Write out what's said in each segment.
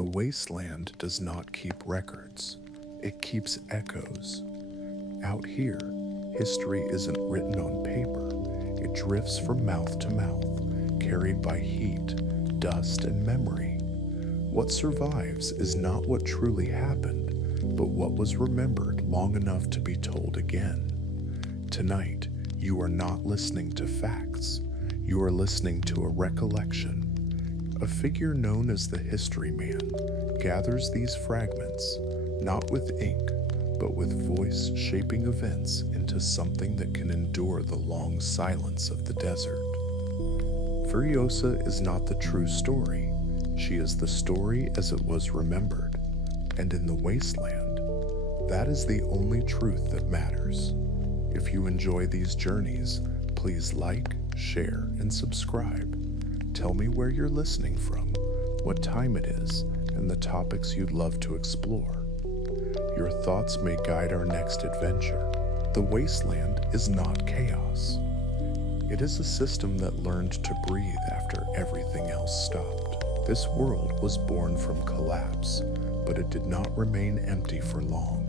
The wasteland does not keep records, it keeps echoes. Out here, history isn't written on paper, it drifts from mouth to mouth, carried by heat, dust, and memory. What survives is not what truly happened, but what was remembered long enough to be told again. Tonight, you are not listening to facts, you are listening to a recollection. A figure known as the History Man gathers these fragments, not with ink, but with voice shaping events into something that can endure the long silence of the desert. Furiosa is not the true story, she is the story as it was remembered, and in the wasteland, that is the only truth that matters. If you enjoy these journeys, please like, share, and subscribe. Tell me where you're listening from, what time it is, and the topics you'd love to explore. Your thoughts may guide our next adventure. The wasteland is not chaos. It is a system that learned to breathe after everything else stopped. This world was born from collapse, but it did not remain empty for long.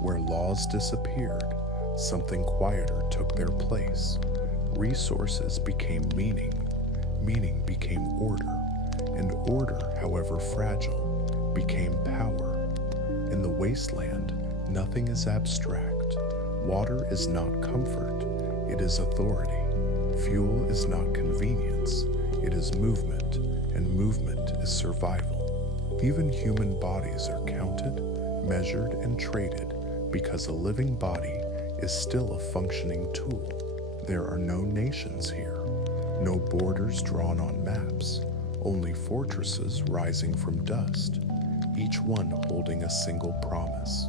Where laws disappeared, something quieter took their place. Resources became meaning, meaning became order, and order, however fragile, became power. In the wasteland, nothing is abstract. Water is not comfort, it is authority. Fuel is not convenience, it is movement, and movement is survival. Even human bodies are counted, measured, and traded because a living body is still a functioning tool. There are no nations here, no borders drawn on maps, only fortresses rising from dust, each one holding a single promise.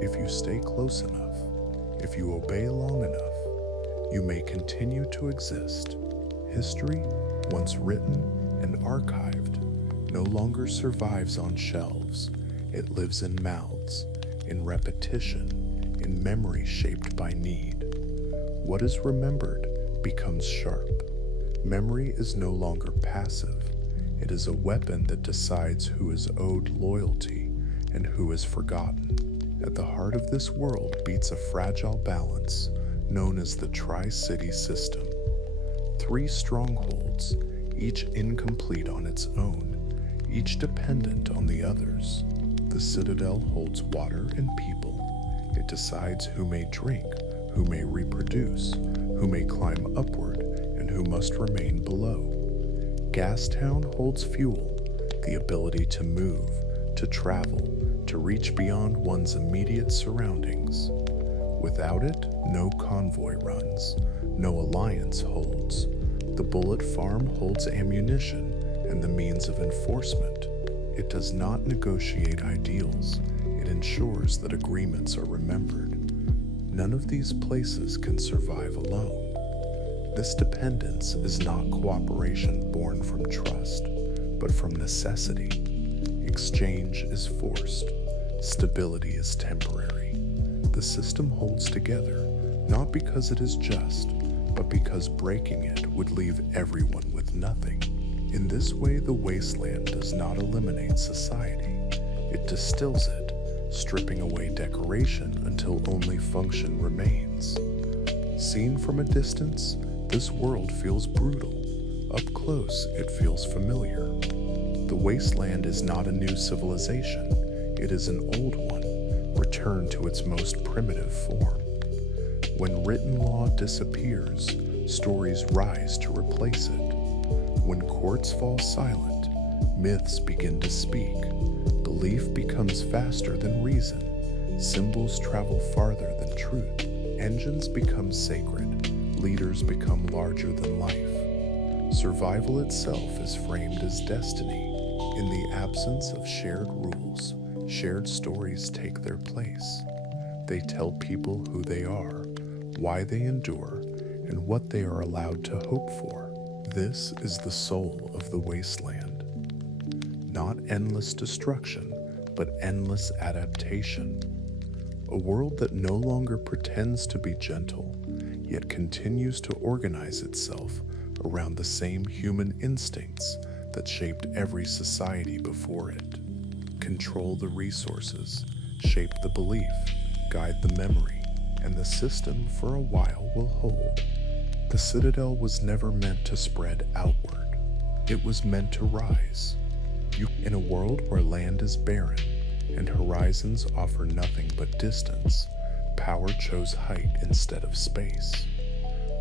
If you stay close enough, if you obey long enough, you may continue to exist. History, once written and archived, no longer survives on shelves. It lives in mouths, in repetition, in memory shaped by need. What is remembered becomes sharp. Memory is no longer passive. It is a weapon that decides who is owed loyalty and who is forgotten. At the heart of this world beats a fragile balance known as the Tri-City System. 3 strongholds, each incomplete on its own, each dependent on the others. The Citadel holds water and people. It decides who may drink, who may reproduce, who may climb upward, and who must remain below. Gastown holds fuel, the ability to move, to travel, to reach beyond one's immediate surroundings. Without it, no convoy runs, no alliance holds. The Bullet Farm holds ammunition and the means of enforcement. It does not negotiate ideals, it ensures that agreements are remembered. None of these places can survive alone. This dependence is not cooperation born from trust, but from necessity. Exchange is forced, stability is temporary. The system holds together, not because it is just, but because breaking it would leave everyone with nothing. In this way, the wasteland does not eliminate society. It distills it, stripping away decoration until only function remains. Seen from a distance, this world feels brutal. Up close, it feels familiar. The wasteland is not a new civilization, it is an old one, returned to its most primitive form. When written law disappears, stories rise to replace it. When courts fall silent, myths begin to speak. Belief becomes faster than reason. Symbols travel farther than truth. Engines become sacred. Leaders become larger than life. Survival itself is framed as destiny. In the absence of shared rules, shared stories take their place. They tell people who they are, why they endure, and what they are allowed to hope for. This is the soul of the wasteland. Not endless destruction, but endless adaptation. A world that no longer pretends to be gentle, yet continues to organize itself around the same human instincts that shaped every society before it. Control the resources, shape the belief, guide the memory, and the system for a while will hold. The citadel was never meant to spread outward. It was meant to rise. In a world where land is barren and horizons offer nothing but distance, power chose height instead of space.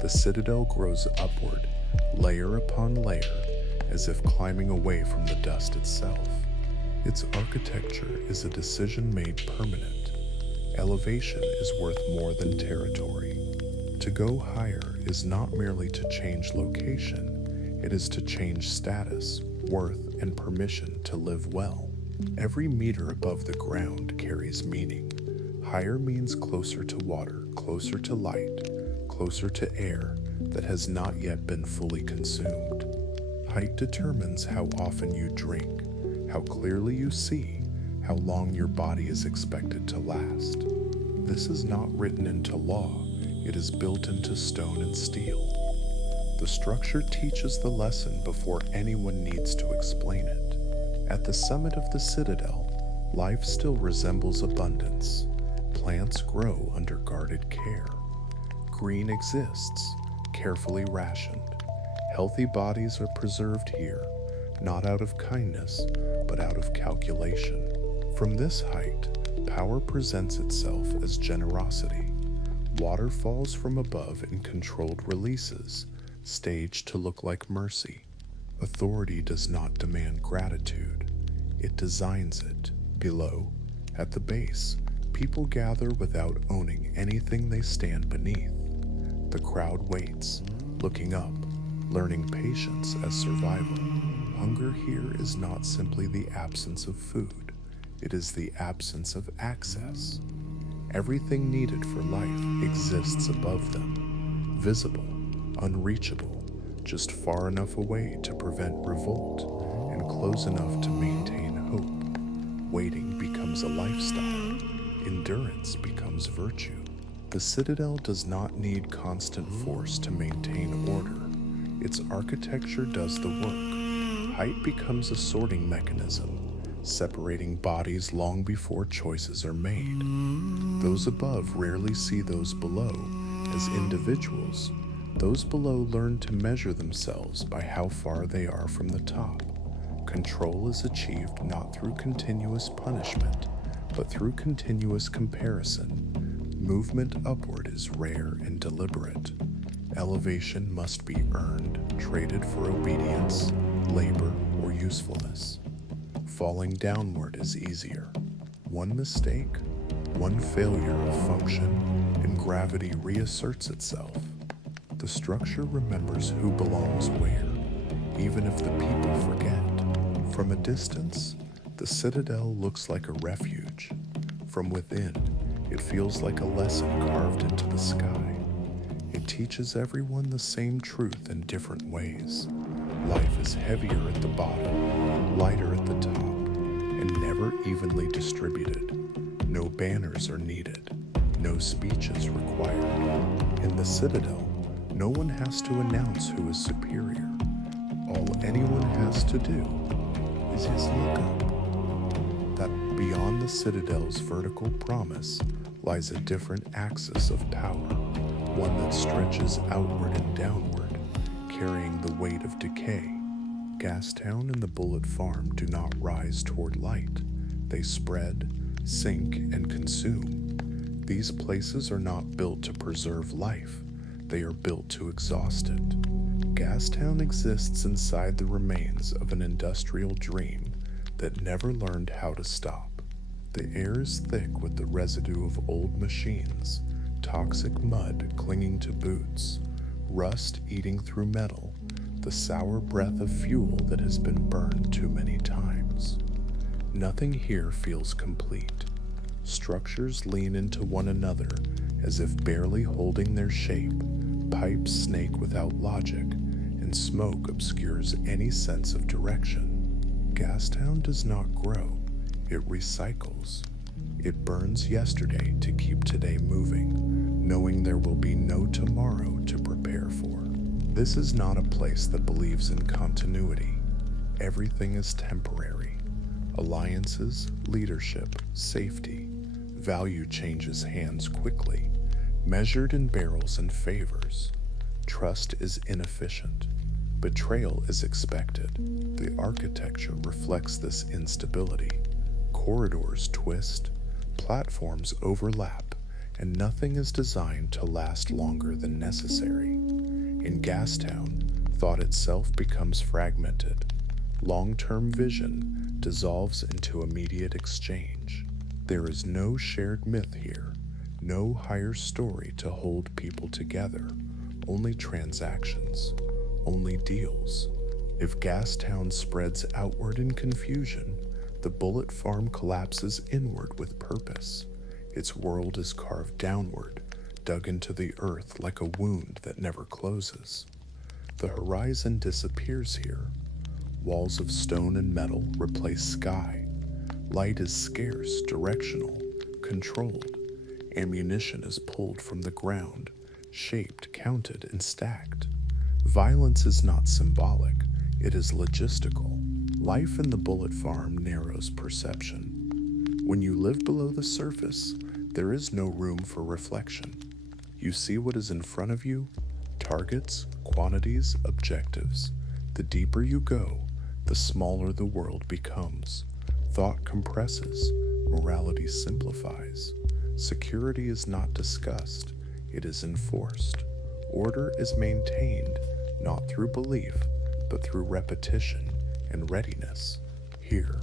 The citadel grows upward, layer upon layer, as if climbing away from the dust itself. Its architecture is a decision made permanent. Elevation is worth more than territory. To go higher is not merely to change location, it is to change status, worth, and permission to live well. Every meter above the ground carries meaning. Higher means closer to water, closer to light, closer to air that has not yet been fully consumed. Height determines how often you drink, how clearly you see, how long your body is expected to last. This is not written into law, it is built into stone and steel. The structure teaches the lesson before anyone needs to explain it. At the summit of the citadel, life still resembles abundance. Plants grow under guarded care. Green exists, carefully rationed. Healthy bodies are preserved here, not out of kindness, but out of calculation. From this height, power presents itself as generosity. Water falls from above in controlled releases, staged to look like mercy. Authority does not demand gratitude, it designs it. Below, at the base, people gather without owning anything they stand beneath. The crowd waits, looking up, learning patience as survival. Hunger here is not simply the absence of food, it is the absence of access. Everything needed for life exists above them, visible, unreachable, just far enough away to prevent revolt and close enough to maintain hope. Waiting becomes a lifestyle, endurance becomes virtue. The citadel does not need constant force to maintain order. Its architecture does the work. Height becomes a sorting mechanism, separating bodies long before choices are made. Those above rarely see those below as individuals. Those below learn to measure themselves by how far they are from the top. Control is achieved not through continuous punishment, but through continuous comparison. Movement upward is rare and deliberate. Elevation must be earned, traded for obedience, labor, or usefulness. Falling downward is easier. One mistake, one failure of function, and gravity reasserts itself. The structure remembers who belongs where, even if the people forget. From a distance, the citadel looks like a refuge. From within, it feels like a lesson carved into the sky. It teaches everyone the same truth in different ways. Life is heavier at the bottom, lighter at the top, and never evenly distributed. No banners are needed, no speeches required. In the citadel, no one has to announce who is superior. All anyone has to do is just look up. That beyond the citadel's vertical promise lies a different axis of power, one that stretches outward and downward, carrying the weight of decay. Gastown and the Bullet Farm do not rise toward light. They spread, sink, and consume. These places are not built to preserve life. They are built to exhaust it. Gastown exists inside the remains of an industrial dream that never learned how to stop. The air is thick with the residue of old machines, toxic mud clinging to boots, rust eating through metal, the sour breath of fuel that has been burned too many times. Nothing here feels complete. Structures lean into one another as if barely holding their shape. Pipes snake without logic, and smoke obscures any sense of direction. Gastown does not grow, it recycles. It burns yesterday to keep today moving, knowing there will be no tomorrow to prepare for. This is not a place that believes in continuity. Everything is temporary. Alliances, leadership, safety. Value changes hands quickly, measured in barrels and favors. Trust is inefficient. Betrayal is expected. The architecture reflects this instability. Corridors twist, platforms overlap, and nothing is designed to last longer than necessary. In Gastown, thought itself becomes fragmented. Long-term vision dissolves into immediate exchange. There is no shared myth here, no higher story to hold people together, only transactions, only deals. If Gastown spreads outward in confusion, the bullet farm collapses inward with purpose. Its world is carved downward, dug into the earth like a wound that never closes. The horizon disappears here. Walls of stone and metal replace sky. Light is scarce, directional, controlled. Ammunition is pulled from the ground, shaped, counted, and stacked. Violence is not symbolic, it is logistical. Life in the bullet farm narrows perception. When you live below the surface, there is no room for reflection. You see what is in front of you: targets, quantities, objectives. The deeper you go, the smaller the world becomes. Thought compresses, morality simplifies. Security is not discussed, it is enforced. Order is maintained, not through belief, but through repetition and readiness. Here,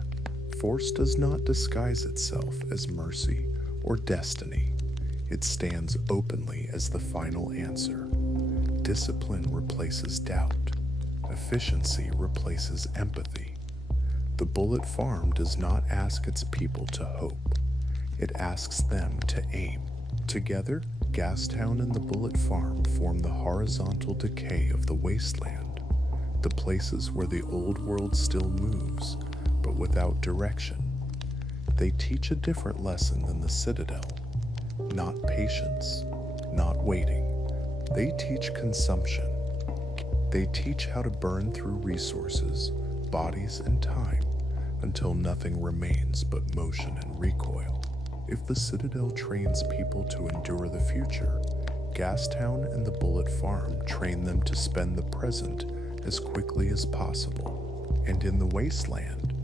force does not disguise itself as mercy or destiny. It stands openly as the final answer. Discipline replaces doubt. Efficiency replaces empathy. The bullet farm does not ask its people to hope. It asks them to aim. Together, Gastown and the bullet farm form the horizontal decay of the wasteland, the places where the old world still moves, but without direction. They teach a different lesson than the Citadel. Not patience, not waiting. They teach consumption. They teach how to burn through resources, bodies, and time until nothing remains but motion and recoil. If the Citadel trains people to endure the future, Gastown and the bullet farm train them to spend the present as quickly as possible. And in the wasteland,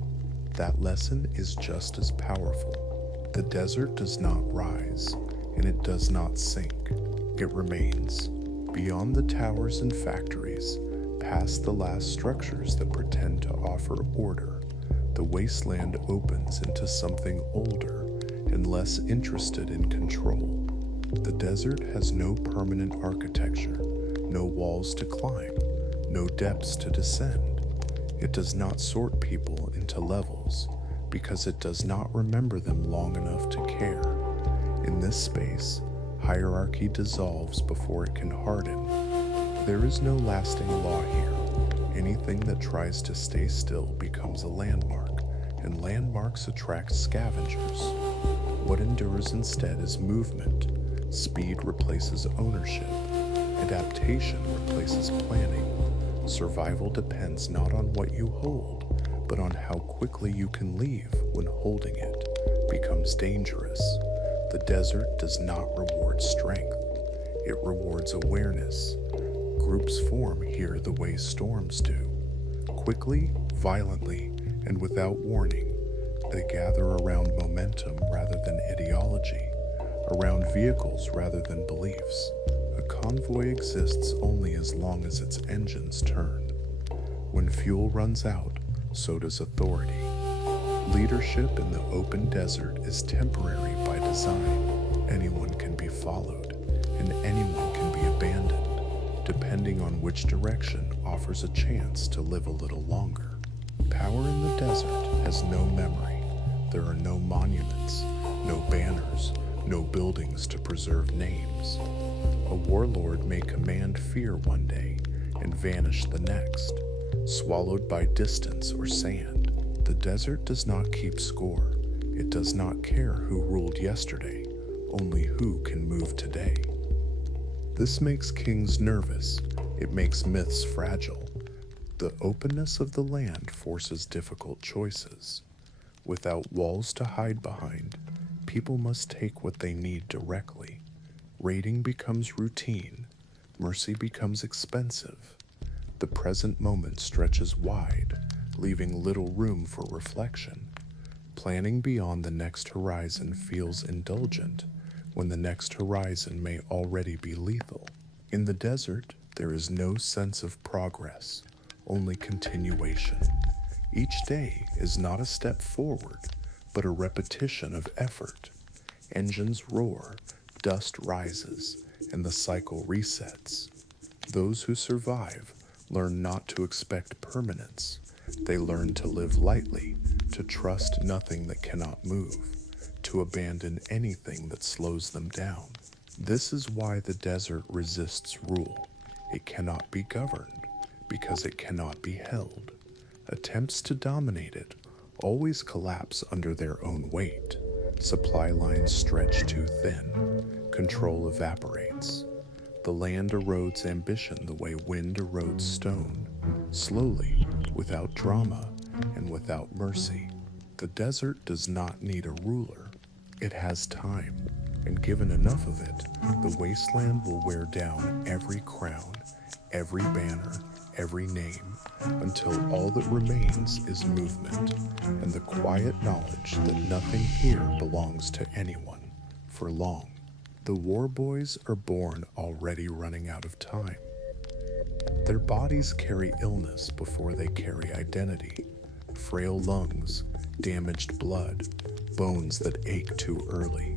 that lesson is just as powerful. The desert does not rise, and it does not sink. It remains. Beyond the towers and factories, past the last structures that pretend to offer order, the wasteland opens into something older and less interested in control. The desert has no permanent architecture, no walls to climb, no depths to descend. It does not sort people into levels because it does not remember them long enough to care. In this space, hierarchy dissolves before it can harden. There is no lasting law here. Anything that tries to stay still becomes a landmark, and landmarks attract scavengers. What endures instead is movement. Speed replaces ownership. Adaptation replaces planning. Survival depends not on what you hold, but on how quickly you can leave when holding it becomes dangerous. The desert does not reward strength. It rewards awareness. Groups form here the way storms do. Quickly, violently, and without warning. They gather around momentum rather than ideology, around vehicles rather than beliefs. A convoy exists only as long as its engines turn. When fuel runs out, so does authority. Leadership in the open desert is temporary by design. Anyone can be followed, and anyone can be abandoned, depending on which direction offers a chance to live a little longer. Power in the desert has no memory. There are no monuments, no banners, no buildings to preserve names. A warlord may command fear one day and vanish the next, swallowed by distance or sand. The desert does not keep score. It does not care who ruled yesterday, only who can move today. This makes kings nervous. It makes myths fragile. The openness of the land forces difficult choices. Without walls to hide behind, people must take what they need directly. Raiding becomes routine, mercy becomes expensive. The present moment stretches wide, leaving little room for reflection. Planning beyond the next horizon feels indulgent when the next horizon may already be lethal. In the desert, there is no sense of progress, only continuation. Each day is not a step forward, but a repetition of effort. Engines roar, dust rises, and the cycle resets. Those who survive learn not to expect permanence. They learn to live lightly, to trust nothing that cannot move, to abandon anything that slows them down. This is why the desert resists rule. It cannot be governed, because it cannot be held. Attempts to dominate it always collapse under their own weight. Supply lines stretch too thin. Control evaporates. The land erodes ambition the way wind erodes stone, slowly, without drama, and without mercy. The desert does not need a ruler. It has time, and given enough of it, the wasteland will wear down every crown, every banner, every name, until all that remains is movement and the quiet knowledge that nothing here belongs to anyone for long. The war boys are born already running out of time. Their bodies carry illness before they carry identity. Frail lungs, damaged blood, bones that ache too early.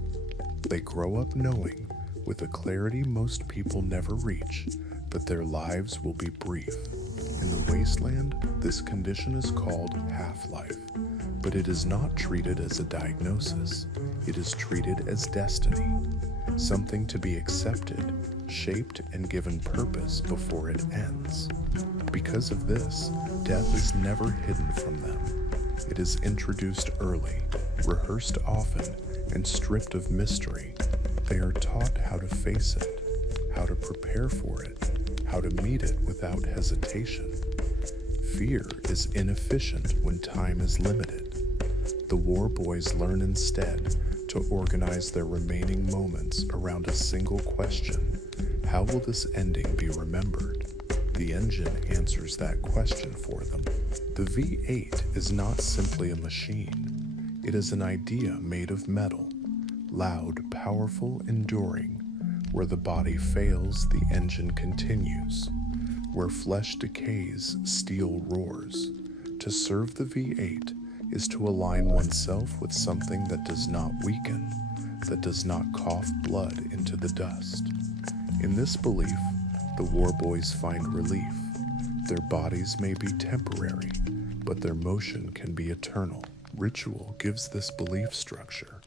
They grow up knowing, with a clarity most people never reach, that their lives will be brief. In the wasteland, this condition is called half-life, but it is not treated as a diagnosis. It is treated as destiny, something to be accepted, shaped, and given purpose before it ends. Because of this, death is never hidden from them. It is introduced early, rehearsed often, and stripped of mystery. They are taught how to face it, how to prepare for it, how to meet it without hesitation. Fear is inefficient when time is limited. The war boys learn instead to organize their remaining moments around a single question: how will this ending be remembered? The engine answers that question for them. The V8 is not simply a machine. It is an idea made of metal, loud, powerful, enduring. Where the body fails, the engine continues. Where flesh decays, steel roars. To serve the V8 is to align oneself with something that does not weaken, that does not cough blood into the dust. In this belief, the war boys find relief. Their bodies may be temporary, but their motion can be eternal. Ritual gives this belief structure.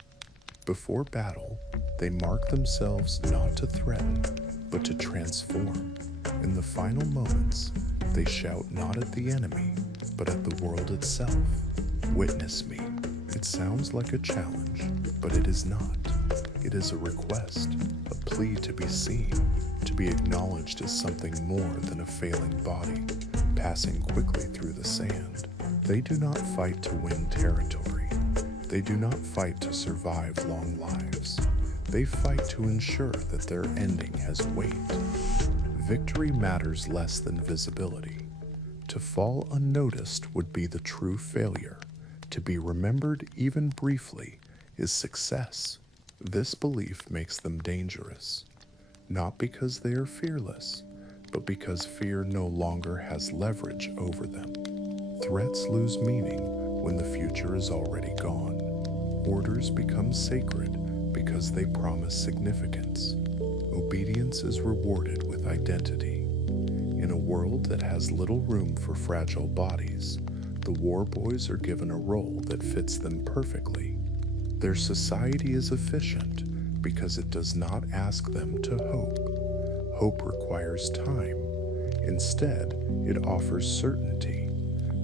Before battle, they mark themselves not to threaten, but to transform. In the final moments, they shout not at the enemy, but at the world itself. Witness me. It sounds like a challenge, but it is not. It is a request, a plea to be seen, to be acknowledged as something more than a failing body, passing quickly through the sand. They do not fight to win territory. They do not fight to survive long lives. They fight to ensure that their ending has weight. Victory matters less than visibility. To fall unnoticed would be the true failure. To be remembered even briefly is success. This belief makes them dangerous, not because they are fearless, but because fear no longer has leverage over them. Threats lose meaning when the future is already gone. Orders become sacred because they promise significance. Obedience is rewarded with identity. In a world that has little room for fragile bodies, the war boys are given a role that fits them perfectly. Their society is efficient because it does not ask them to hope. Hope requires time. Instead, it offers certainty,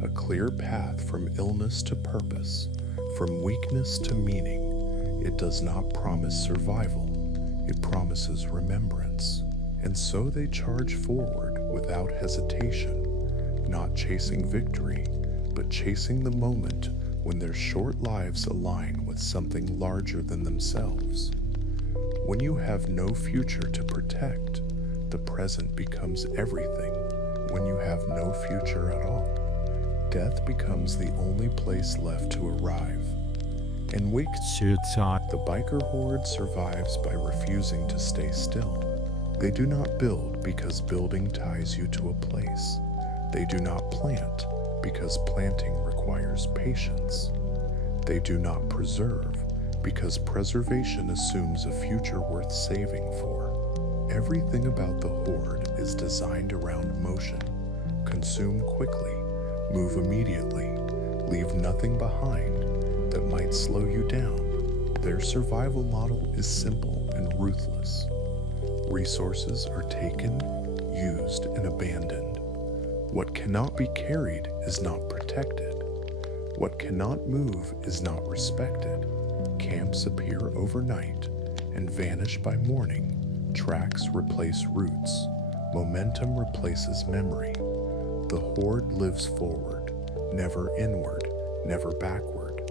a clear path from illness to purpose, from weakness to meaning. It does not promise survival. It promises remembrance. And so they charge forward without hesitation, not chasing victory, but chasing the moment when their short lives align with something larger than themselves. When you have no future to protect, the present becomes everything. When you have no future at all, death becomes the only place left to arrive. And the biker horde survives by refusing to stay still. They do not build because building ties you to a place. They do not plant because planting requires patience. They do not preserve because preservation assumes a future worth saving for. Everything about the horde is designed around motion. Consume quickly, move immediately, leave nothing behind that might slow you down. Their survival model is simple and ruthless. Resources are taken, used, and abandoned. What cannot be carried is not protected. What cannot move is not respected. Camps appear overnight and vanish by morning. Tracks replace routes. Momentum replaces memory. The horde lives forward, never inward, never backward.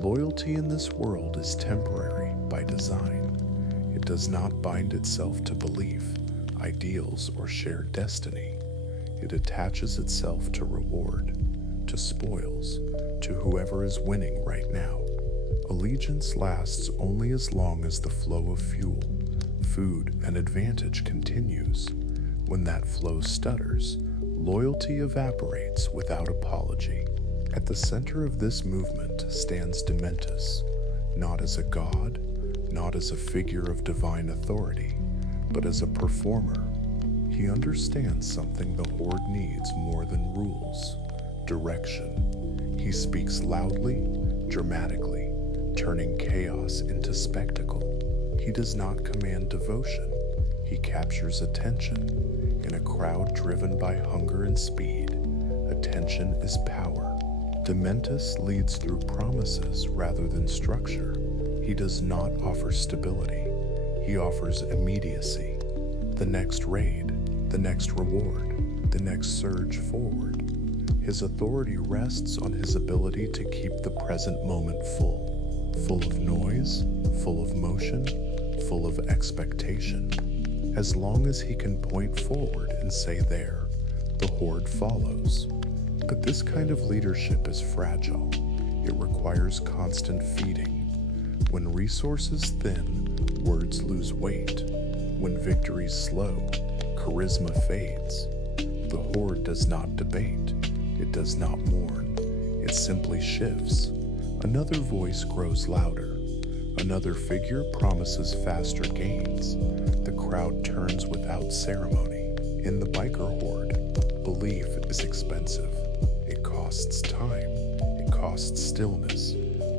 Loyalty in this world is temporary by design. It does not bind itself to belief, ideals, or shared destiny. It attaches itself to reward, to spoils, to whoever is winning right now. Allegiance lasts only as long as the flow of fuel, food, and advantage continues. When that flow stutters, loyalty evaporates without apology. At the center of this movement stands Dementus, not as a god, not as a figure of divine authority, but as a performer. He understands something the horde needs more than rules: direction. He speaks loudly, dramatically, turning chaos into spectacle. He does not command devotion. He captures attention. In a crowd driven by hunger and speed, attention is power. Dementus leads through promises rather than structure. He does not offer stability. He offers immediacy. The next raid, the next reward, the next surge forward. His authority rests on his ability to keep the present moment full of noise, full of motion, full of expectation. As long as he can point forward and say there, the horde follows. But this kind of leadership is fragile. It requires constant feeding. When resources thin, words lose weight. When victories slow, charisma fades. The horde does not debate. It does not mourn. It simply shifts. Another voice grows louder. Another figure promises faster gains. The crowd turns without ceremony. In the biker horde, belief is expensive. It costs time. It costs stillness.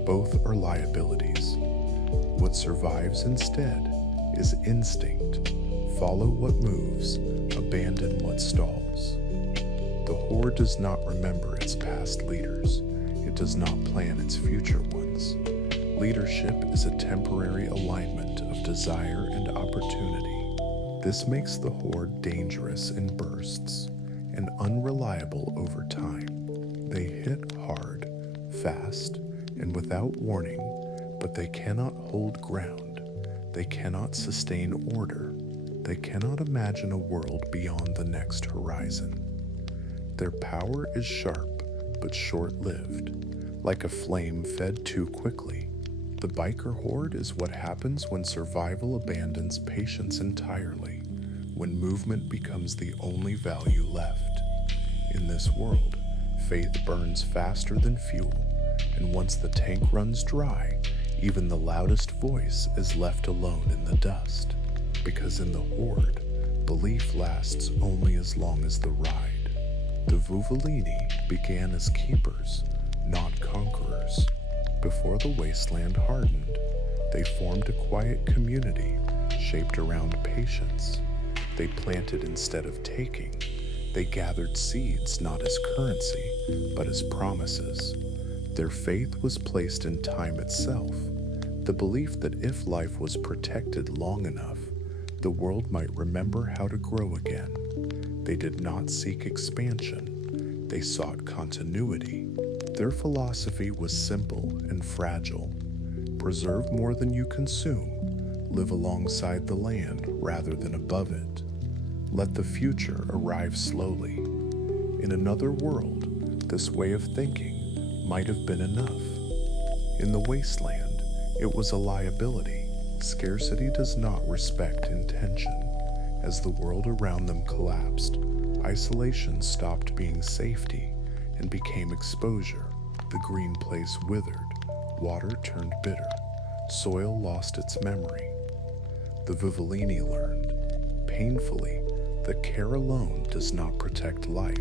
Both are liabilities. What survives instead is instinct. Follow what moves, abandon what stalls. The horde does not remember its past leaders. It does not plan its future ones. Leadership is a temporary alignment of desire and opportunity. This makes the horde dangerous in bursts and unreliable over time. They hit hard, fast, and without warning, but they cannot hold ground. They cannot sustain order. They cannot imagine a world beyond the next horizon. Their power is sharp, but short-lived, like a flame fed too quickly. The biker horde is what happens when survival abandons patience entirely, when movement becomes the only value left. In this world, faith burns faster than fuel, and once the tank runs dry, even the loudest voice is left alone in the dust. Because in the horde, belief lasts only as long as the ride. The Vuvolini began as keepers, not conquerors. Before the wasteland hardened, they formed a quiet community shaped around patience. They planted instead of taking. They gathered seeds not as currency, but as promises. Their faith was placed in time itself, the belief that if life was protected long enough, the world might remember how to grow again. They did not seek expansion. They sought continuity. Their philosophy was simple and fragile. Preserve more than you consume. Live alongside the land rather than above it. Let the future arrive slowly. In another world, this way of thinking might have been enough. In the wasteland, it was a liability. Scarcity does not respect intention. As the world around them collapsed, isolation stopped being safety and became exposure. The green place withered, water turned bitter, soil lost its memory. The Vuvellini learned, painfully, that care alone does not protect life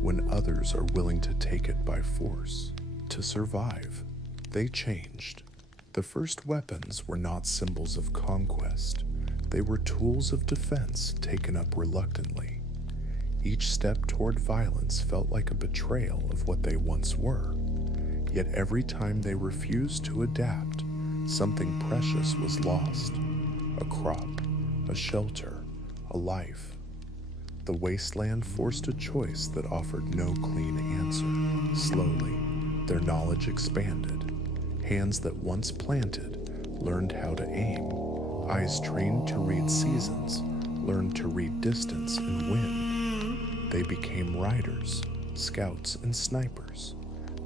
when others are willing to take it by force. To survive, they changed. The first weapons were not symbols of conquest. They were tools of defense taken up reluctantly. Each step toward violence felt like a betrayal of what they once were. Yet every time they refused to adapt, something precious was lost. A crop, a shelter, a life. The wasteland forced a choice that offered no clean answer. Slowly, their knowledge expanded. Hands that once planted learned how to aim. Eyes trained to read seasons learned to read distance and wind. They became riders, scouts, and snipers,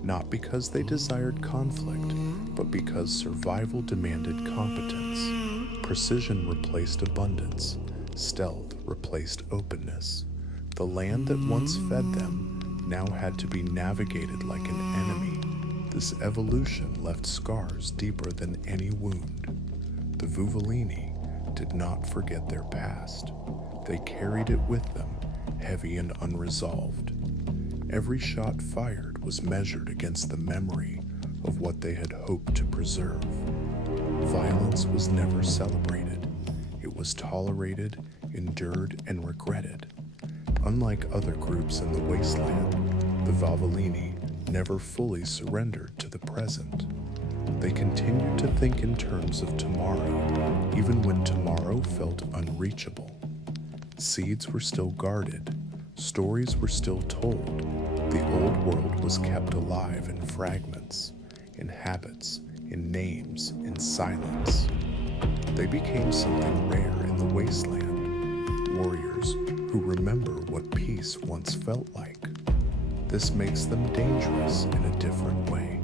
not because they desired conflict, but because survival demanded competence. Precision replaced abundance. Stealth replaced openness. The land that once fed them now had to be navigated like an enemy. This evolution left scars deeper than any wound. The Vuvellini did not forget their past. They carried it with them, heavy and unresolved. Every shot fired was measured against the memory of what they had hoped to preserve. Violence was never celebrated. It was tolerated, endured, and regretted. Unlike other groups in the wasteland, the Vuvellini never fully surrendered to the present. They continued to think in terms of tomorrow, even when tomorrow felt unreachable. Seeds were still guarded, stories were still told. The old world was kept alive in fragments, in habits, in names, in silence. They became something rare in the wasteland, warriors who remember what peace once felt like. This makes them dangerous in a different way.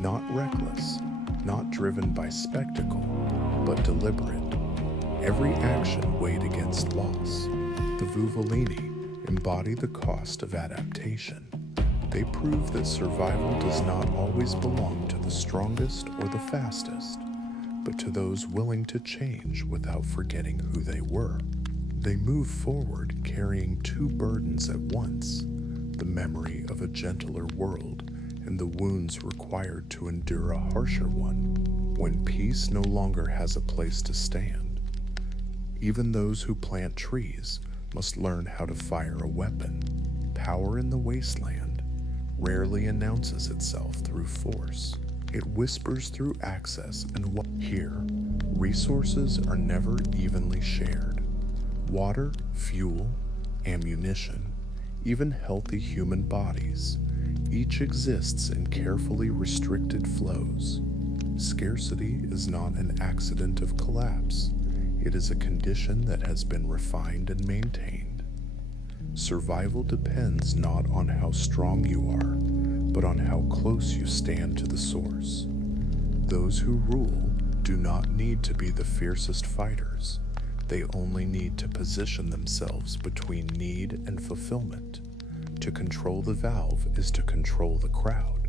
Not reckless, not driven by spectacle, but deliberate. Every action weighed against loss. The Vuvellini embody the cost of adaptation. They prove that survival does not always belong to the strongest or the fastest, but to those willing to change without forgetting who they were. They move forward carrying two burdens at once, the memory of a gentler world and the wounds required to endure a harsher one when peace no longer has a place to stand. Even those who plant trees must learn how to fire a weapon. Power in the wasteland rarely announces itself through force. It whispers through access and what here, resources are never evenly shared. Water, fuel, ammunition, even healthy human bodies, each exists in carefully restricted flows. Scarcity is not an accident of collapse. It is a condition that has been refined and maintained. Survival depends not on how strong you are, but on how close you stand to the source. Those who rule do not need to be the fiercest fighters. They only need to position themselves between need and fulfillment. To control the valve is to control the crowd.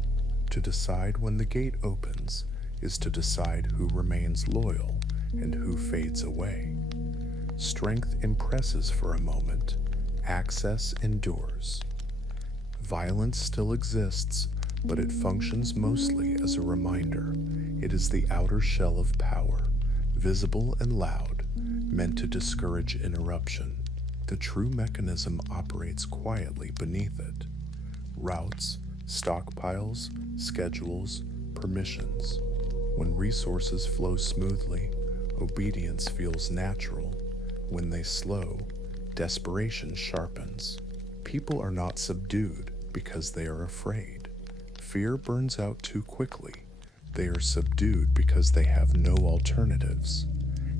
To decide when the gate opens is to decide who remains loyal and who fades away. Strength impresses for a moment. Access endures. Violence still exists, but it functions mostly as a reminder. It is the outer shell of power, visible and loud, meant to discourage interruption. The true mechanism operates quietly beneath it. Routes, stockpiles, schedules, permissions. When resources flow smoothly, obedience feels natural. When they slow, desperation sharpens. People are not subdued, because they are afraid. Fear burns out too quickly. They are subdued because they have no alternatives.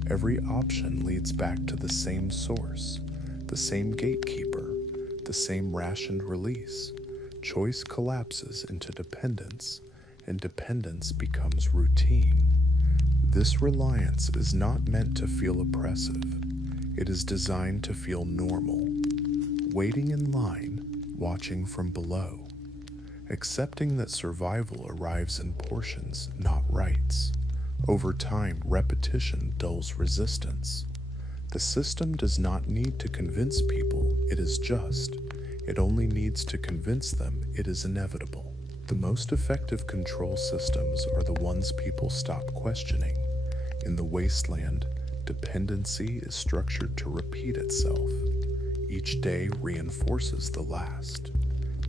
Every option leads back to the same source, the same gatekeeper, the same rationed release. Choice collapses into dependence, and dependence becomes routine. This reliance is not meant to feel oppressive. It is designed to feel normal. Waiting in line, watching from below. Accepting that survival arrives in portions, not rights. Over time, repetition dulls resistance. The system does not need to convince people it is just. It only needs to convince them it is inevitable. The most effective control systems are the ones people stop questioning. In the wasteland, dependency is structured to repeat itself. Each day reinforces the last.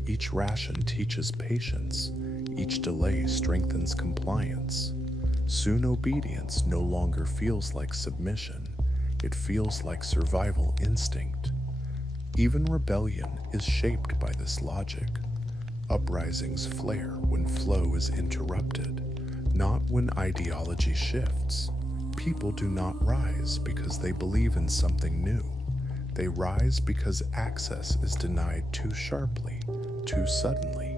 Each ration teaches patience. Each delay strengthens compliance. Soon obedience no longer feels like submission. It feels like survival instinct. Even rebellion is shaped by this logic. Uprisings flare when flow is interrupted, not when ideology shifts. People do not rise because they believe in something new. They rise because access is denied too sharply, too suddenly.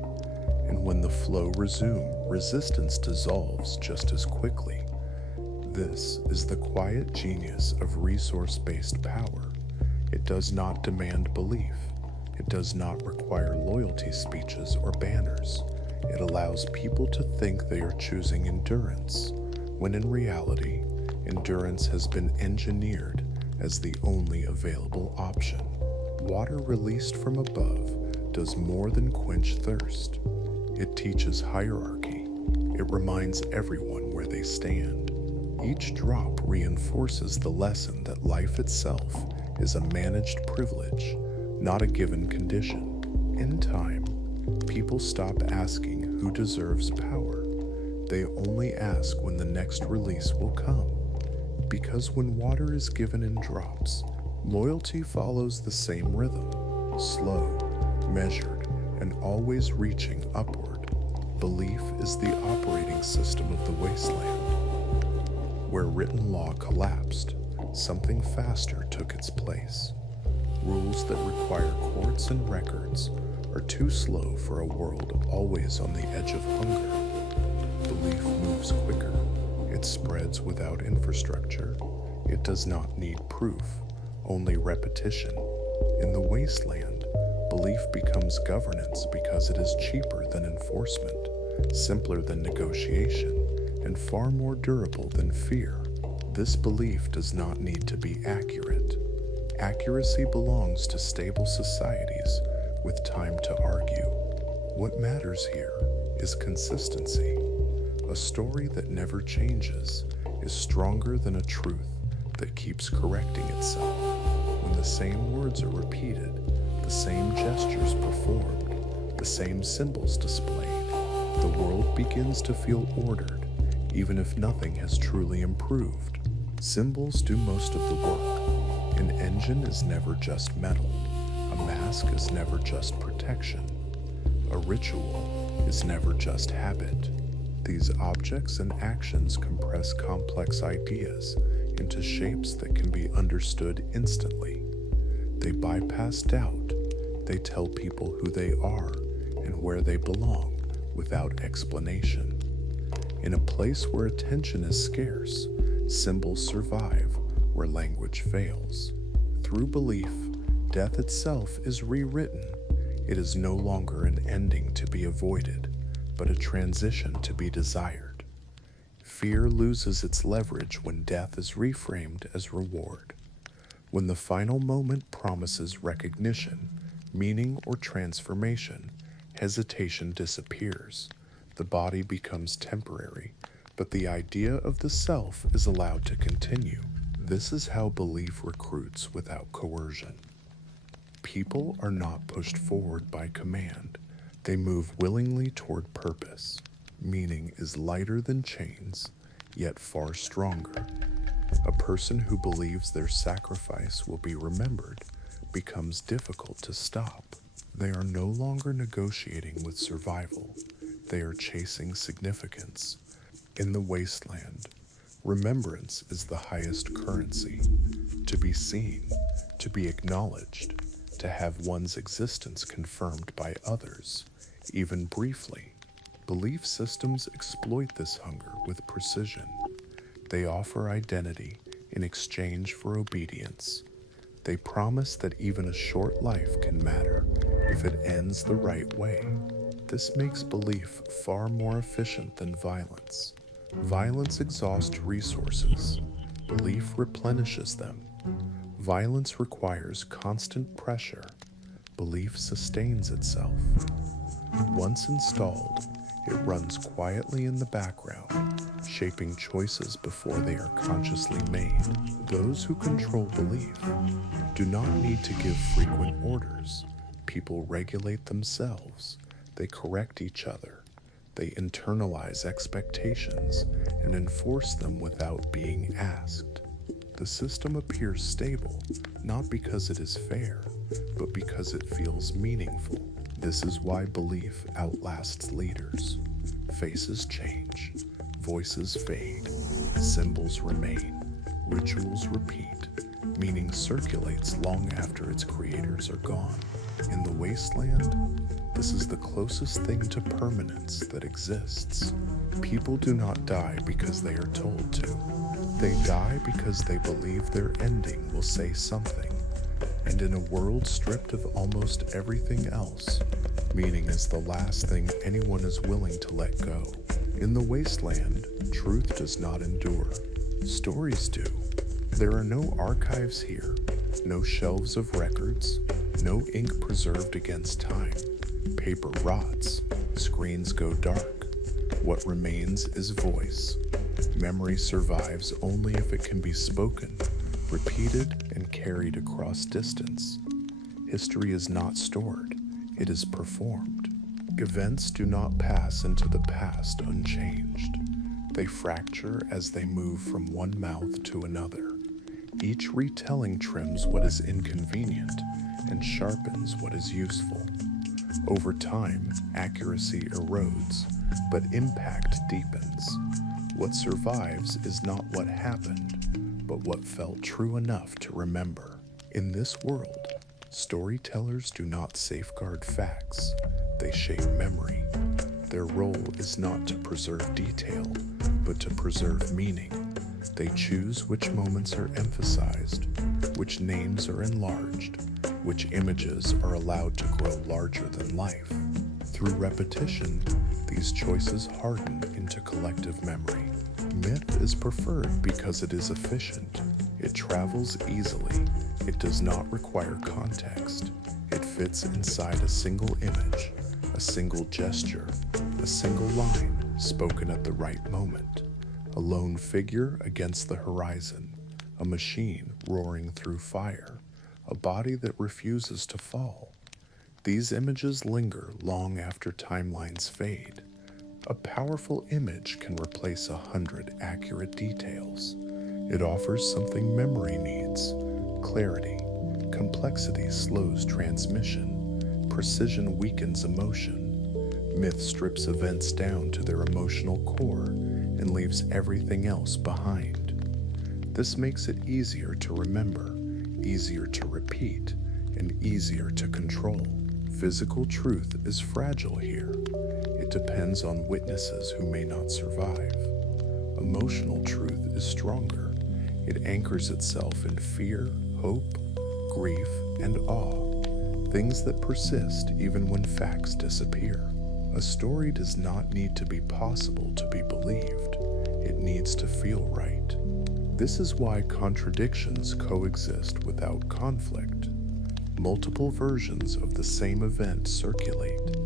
And when the flow resumes, resistance dissolves just as quickly. This is the quiet genius of resource-based power. It does not demand belief. It does not require loyalty speeches or banners. It allows people to think they are choosing endurance, when in reality, endurance has been engineered as the only available option. Water released from above does more than quench thirst. It teaches hierarchy. It reminds everyone where they stand. Each drop reinforces the lesson that life itself is a managed privilege, not a given condition. In time, people stop asking who deserves power. They only ask when the next release will come. Because when water is given in drops, loyalty follows the same rhythm, slow, measured, and always reaching upward. Belief is the operating system of the wasteland. Where written law collapsed, something faster took its place. Rules that require courts and records are too slow for a world always on the edge of hunger. Belief moves quicker. It spreads without infrastructure. It does not need proof, only repetition. In the wasteland, belief becomes governance because it is cheaper than enforcement, simpler than negotiation, and far more durable than fear. This belief does not need to be accurate. Accuracy belongs to stable societies with time to argue. What matters here is consistency. A story that never changes is stronger than a truth that keeps correcting itself. When the same words are repeated, the same gestures performed, the same symbols displayed, the world begins to feel ordered, even if nothing has truly improved. Symbols do most of the work. An engine is never just metal. A mask is never just protection. A ritual is never just habit. These objects and actions compress complex ideas into shapes that can be understood instantly. They bypass doubt. They tell people who they are and where they belong without explanation. In a place where attention is scarce, symbols survive where language fails. Through belief, death itself is rewritten. It is no longer an ending to be avoided, but a transition to be desired. Fear loses its leverage when death is reframed as reward. When the final moment promises recognition, meaning, or transformation, hesitation disappears. The body becomes temporary, but the idea of the self is allowed to continue. This is how belief recruits without coercion. People are not pushed forward by command. They move willingly toward purpose. Meaning is lighter than chains, yet far stronger. A person who believes their sacrifice will be remembered becomes difficult to stop. They are no longer negotiating with survival, they are chasing significance. In the wasteland, remembrance is the highest currency. To be seen, to be acknowledged, to have one's existence confirmed by others, even briefly. Belief systems exploit this hunger with precision. They offer identity in exchange for obedience. They promise that even a short life can matter if it ends the right way. This makes belief far more efficient than violence. Violence exhausts resources. Belief replenishes them. Violence requires constant pressure. Belief sustains itself. Once installed, it runs quietly in the background, shaping choices before they are consciously made. Those who control belief do not need to give frequent orders. People regulate themselves. They correct each other. They internalize expectations and enforce them without being asked. The system appears stable, not because it is fair, but because it feels meaningful. This is why belief outlasts leaders. Faces change, voices fade, symbols remain, rituals repeat, meaning circulates long after its creators are gone. In the wasteland, this is the closest thing to permanence that exists. People do not die because they are told to. They die because they believe their ending will say something. And in a world stripped of almost everything else, meaning is the last thing anyone is willing to let go. In the wasteland, truth does not endure. Stories do. There are no archives here, no shelves of records, no ink preserved against time. Paper rots, screens go dark. What remains is voice. Memory survives only if it can be spoken, repeated, and carried across distance. History is not stored, it is performed. Events do not pass into the past unchanged. They fracture as they move from one mouth to another. Each retelling trims what is inconvenient and sharpens what is useful. Over time, accuracy erodes, but impact deepens. What survives is not what happened, but what felt true enough to remember. In this world, storytellers do not safeguard facts, they shape memory. Their role is not to preserve detail, but to preserve meaning. They choose which moments are emphasized, which names are enlarged, which images are allowed to grow larger than life. Through repetition, these choices harden into collective memory. Myth is preferred because it is efficient. It travels easily. It does not require context. It fits inside a single image, a single gesture, a single line spoken at the right moment. A lone figure against the horizon, a machine roaring through fire, a body that refuses to fall. These images linger long after timelines fade. A powerful image can replace 100 accurate details. It offers something memory needs: clarity. Complexity slows transmission. Precision weakens emotion. Myth strips events down to their emotional core and leaves everything else behind. This makes it easier to remember, easier to repeat, and easier to control. Physical truth is fragile here. It depends on witnesses who may not survive. Emotional truth is stronger. It anchors itself in fear, hope, grief, and awe, things that persist even when facts disappear. A story does not need to be possible to be believed. It needs to feel right. This is why contradictions coexist without conflict. Multiple versions of the same event circulate,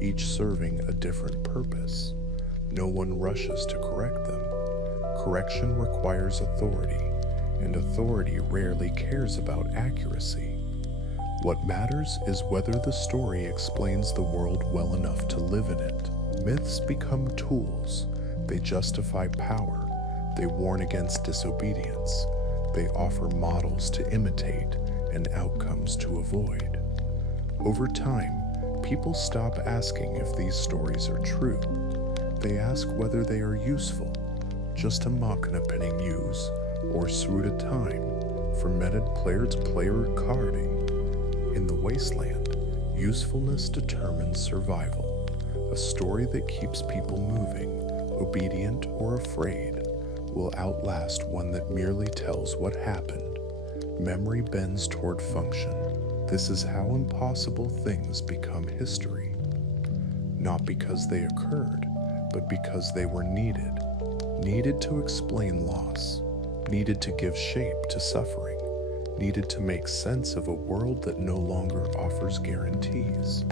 each serving a different purpose. No one rushes to correct them. Correction requires authority, and authority rarely cares about accuracy. What matters is whether the story explains the world well enough to live in it. Myths become tools. They justify power. They warn against disobedience. They offer models to imitate and outcomes to avoid. Over time, People stop asking if these stories are true. They ask whether they are useful, just a makna penning use, or suda time, fermented players player cardi. In the wasteland, usefulness determines survival. A story that keeps people moving, obedient or afraid, will outlast one that merely tells what happened. Memory bends toward function. This is how impossible things become history. Not because they occurred, but because they were needed. Needed to explain loss, needed to give shape to suffering, needed to make sense of a world that no longer offers guarantees.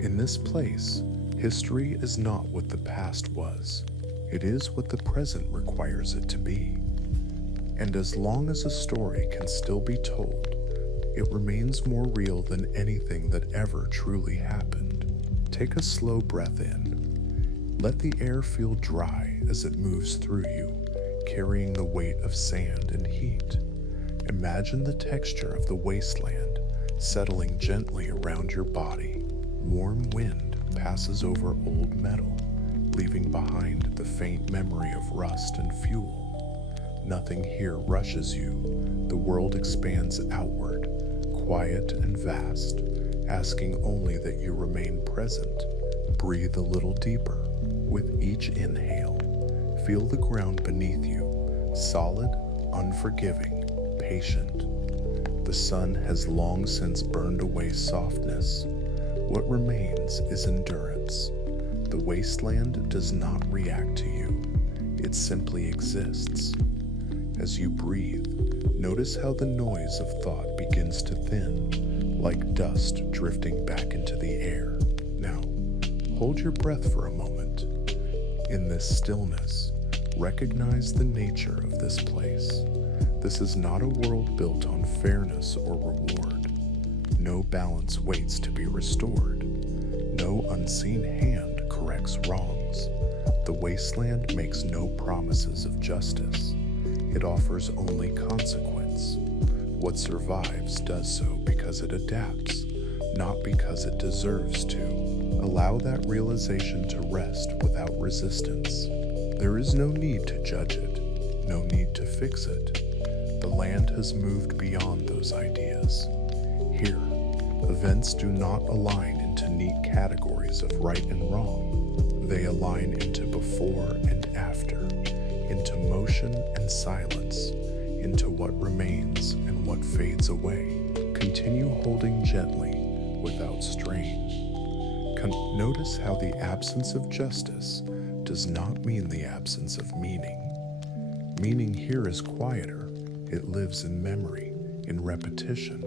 In this place, history is not what the past was. It is what the present requires it to be. And as long as a story can still be told, it remains more real than anything that ever truly happened. Take a slow breath in. Let the air feel dry as it moves through you, carrying the weight of sand and heat. Imagine the texture of the wasteland settling gently around your body. Warm wind passes over old metal, leaving behind the faint memory of rust and fuel. Nothing here rushes you. The world expands outward, quiet and vast, asking only that you remain present. Breathe a little deeper. With each inhale, feel the ground beneath you, solid, unforgiving, patient. The sun has long since burned away softness. What remains is endurance. The wasteland does not react to you. It simply exists. As you breathe, notice how the noise of thought begins to thin, like dust drifting back into the air. Now, hold your breath for a moment. In this stillness, recognize the nature of this place. This is not a world built on fairness or reward. No balance waits to be restored. No unseen hand corrects wrongs. The wasteland makes no promises of justice. It offers only consequence. What survives does so because it adapts, not because it deserves to. Allow that realization to rest without resistance. There is no need to judge it, no need to fix it. The land has moved beyond those ideas. Here, events do not align into neat categories of right and wrong. They align into before and after, into motion and silence, into what remains and what fades away. Continue holding gently without strain. Notice how the absence of justice does not mean the absence of meaning. Meaning here is quieter. It lives in memory, in repetition,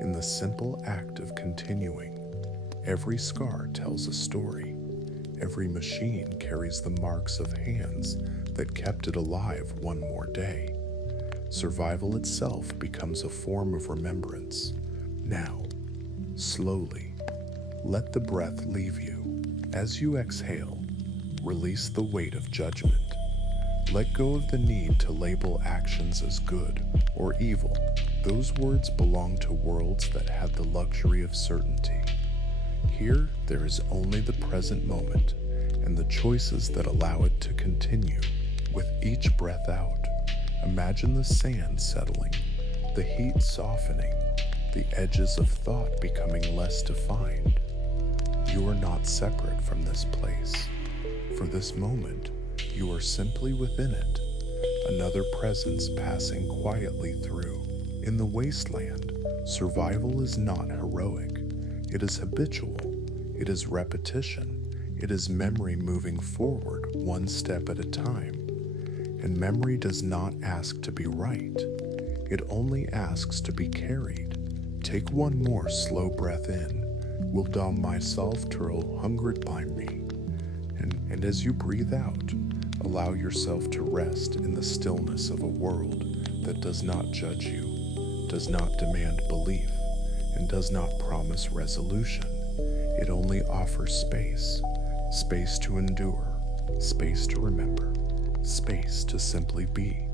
in the simple act of continuing. Every scar tells a story. Every machine carries the marks of hands that kept it alive one more day. Survival itself becomes a form of remembrance. Now, slowly, let the breath leave you. As you exhale, release the weight of judgment. Let go of the need to label actions as good or evil. Those words belong to worlds that had the luxury of certainty. Here, there is only the present moment and the choices that allow it to continue. With each breath out, imagine the sand settling, the heat softening, the edges of thought becoming less defined. You are not separate from this place. For this moment, you are simply within it, another presence passing quietly through. In the wasteland, survival is not heroic. It is habitual. It is repetition. It is memory moving forward one step at a time. And memory does not ask to be right. It only asks to be carried. Take one more slow breath in. Will dom myself turl hungered by me. And as you breathe out, allow yourself to rest in the stillness of a world that does not judge you, does not demand belief, and does not promise resolution. It only offers space, space to endure, space to remember, space to simply be.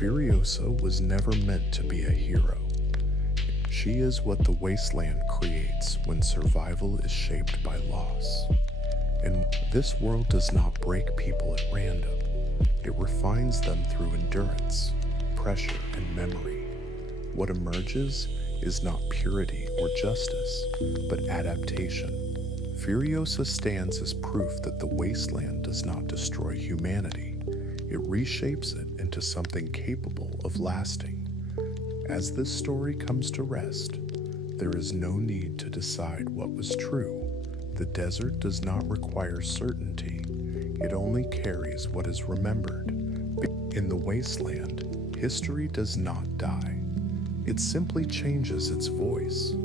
Furiosa was never meant to be a hero. She is what the wasteland creates when survival is shaped by loss. And this world does not break people at random. It refines them through endurance, pressure, and memory. What emerges is not purity or justice, but adaptation. Furiosa stands as proof that the wasteland does not destroy humanity. It reshapes it into something capable of lasting. As this story comes to rest, there is no need to decide what was true. The desert does not require certainty. It only carries what is remembered. In the wasteland, history does not die. It simply changes its voice.